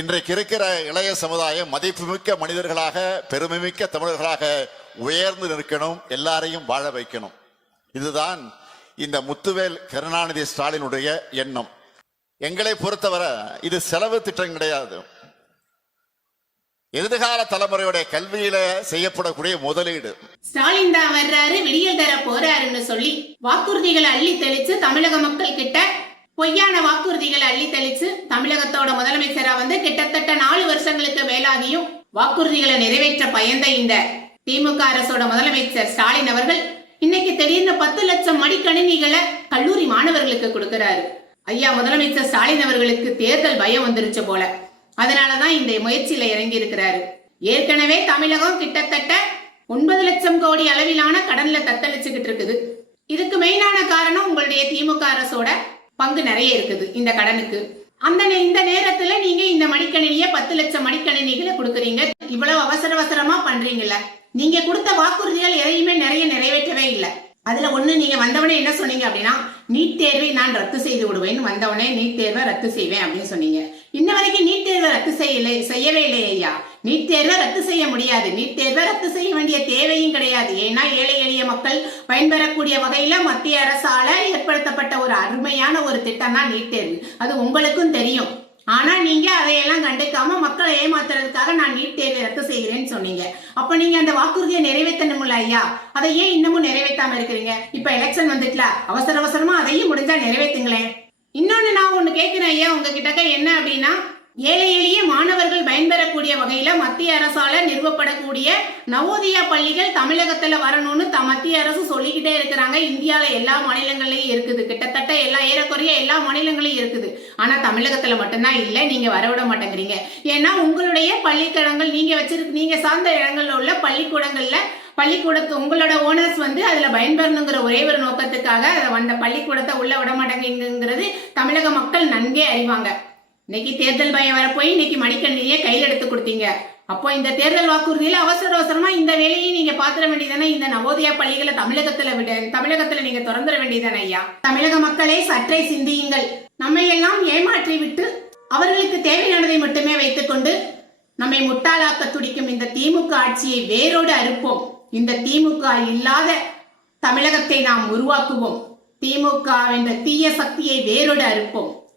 இன்றைக்கு இருக்கிற இளைய சமுதாயம் மதிப்புமிக்க மனிதர்களாக பெருமைமிக்க தமிழர்களாக உயர்ந்து நிற்கணும் எல்லாரையும் வாழ வைக்கணும். இதுதான் இந்த முத்துவேல் கருணாநிதி ஸ்டாலினுடைய எண்ணம். எங்களை பொறுத்தவரை இது செலவு திட்டம் கிடையாது. எதிர்கால தலைமுறையுடைய கல்வியில செய்யப்படக்கூடிய முதலீடு. ஸ்டாலின் தான் வர்றாரு விடியல் தர போறாருன்னு சொல்லி வாக்குறுதிகளை அள்ளி தெளிச்சு தமிழக மக்கள் கிட்ட பொய்யான வாக்குறுதிகளை அள்ளி தெளிச்சு தமிழகத்தோட முதலமைச்சரா வந்து கிட்டத்தட்ட நாலு வருஷங்களுக்கு மேலாகியும் வாக்குறுதிகளை நிறைவேற்ற பயந்த இந்த திமுக அரசோட முதலமைச்சர் ஸ்டாலின் அவர்கள் இன்னைக்கு திடீர்னு பத்து லட்சம் மடிக்கணினிகளை கல்லூரி மாணவர்களுக்கு கொடுக்கிறாரு. ஐயா முதலமைச்சர் ஸ்டாலின் அவர்களுக்கு தேர்தல் பயம் வந்துருச்சு போல. அதனாலதான் இந்த முயற்சியில இறங்கி இருக்கிறாரு ஏற்கனவே தமிழகம் கிட்டத்தட்ட ஒன்பது லட்சம் கோடி அளவிலான கடன்ல தத்தளிச்சுக்கிட்டு இருக்குது. இதுக்கு மெயினான காரணம் உங்களுடைய திமுக அரசோட பங்கு நிறைய இருக்குது இந்த கடனுக்கு. அந்த இந்த நேரத்துல நீங்க இந்த மடிக்கணினிய பத்து லட்சம் மடிக்கணினிகளை கொடுக்குறீங்க. இவ்வளவு அவசர அவசரமா பண்றீங்கல்ல. நீங்க கொடுத்த வாக்குறுதிகள் எதையுமே நிறைய அதுல ஒண்ணு நீங்க வந்தவொடனே என்ன சொன்னீங்க அப்படின்னா நீட் தேர்வை நான் ரத்து செய்து விடுவேன். வந்தவொடனே நீட் தேர்வை ரத்து செய்வேன் அப்படின்னு சொன்னீங்க. இன்ன வரைக்கும் நீட் தேர்வை ரத்து செய்யலை செய்யவே இல்லை ஐயா. நீட் தேர்வை ரத்து செய்ய முடியாது. நீட் தேர்வை ரத்து செய்ய வேண்டிய தேவையும் கிடையாது. ஏன்னா ஏழை எளிய மக்கள் பயன்பெறக்கூடிய வகையில மத்திய அரசால ஏற்படுத்தப்பட்ட ஒரு அருமையான ஒரு திட்டம் தான் நீட் தேர்வு. அது உங்களுக்கும் தெரியும். ஆனா நீங்க அதையெல்லாம் கண்டுக்காம மக்களை ஏமாத்துறதுக்காக நான் நீட் தேர்வை ரத்து செய்கிறேன்னு சொன்னீங்க. அப்ப நீங்க அந்த வாக்குறுதியை நிறைவேற்றணும்ல ஐயா? அதை ஏன் இன்னமும் நிறைவேற்றாம இருக்கிறீங்க? இப்ப எலெக்ஷன் வந்துட்டல அவசர அவசரமா அதையும் முடிஞ்சா நிறைவேற்றுங்களேன் இன்னொன்னு நான் ஒண்ணு கேட்கிறேன் ஐயா உங்ககிட்ட என்ன அப்படின்னா ஏழை எளிய மாணவர்கள் பயன்பெறக்கூடிய வகையில மத்திய அரசால நிறுவப்படக்கூடிய நவோதயா பள்ளிகள் தமிழகத்துல வரணும்னு த மத்திய அரசு சொல்லிக்கிட்டே இருக்கிறாங்க. இந்தியால எல்லா மாநிலங்கள்லயும் இருக்குது. கிட்டத்தட்ட எல்லா ஏறக்குறைய எல்லா மாநிலங்களையும் இருக்குது. ஆனா தமிழகத்துல மட்டும்தான் இல்லை. நீங்க வரவிட மாட்டேங்கிறீங்க. ஏன்னா உங்களுடைய பள்ளிக்கடங்கள் நீங்க வச்சிருக்கு நீங்க சார்ந்த இடங்கள்ல உள்ள பள்ளிக்கூடங்கள்ல பள்ளிக்கூடத்து உங்களோட ஓனர்ஸ் வந்து அதில் பயன்பெறணுங்கிற ஒரே ஒரு நோக்கத்துக்காக அதை அந்த பள்ளிக்கூடத்தை உள்ள விட மாட்டேங்குங்கிறது தமிழக மக்கள் நன்கே அறிவாங்க. இன்னைக்கு தேர்தல் பயம் வரப்போய் இன்னைக்கு மடிக்கண்ணியே கையில் எடுத்து கொடுத்தீங்க. அப்போ இந்த தேர்தல் வாக்குறுதியில அவசர அவசரமா இந்த வேலையை நீங்க பாத்திர வேண்டியதானே இந்த நவோதயா பள்ளிகளை தமிழகத்துல விட தமிழகத்துல நீங்க திறந்துட வேண்டியதானே ஐயா? தமிழக மக்களே சற்றே சிந்தியுங்கள். நம்மை எல்லாம் ஏமாற்றி விட்டு அவர்களுக்கு தேவையானதை மட்டுமே வைத்துக்கொண்டு நம்மை முட்டாளாக்க துடிக்கும் இந்த திமுக ஆட்சியை வேரோடு அறுப்போம். இந்த திமுக இல்லாத தமிழகத்தை நாம் உருவாக்குவோம். திமுக என்ற தீய சக்தியை வேரோடு அறுப்போம்.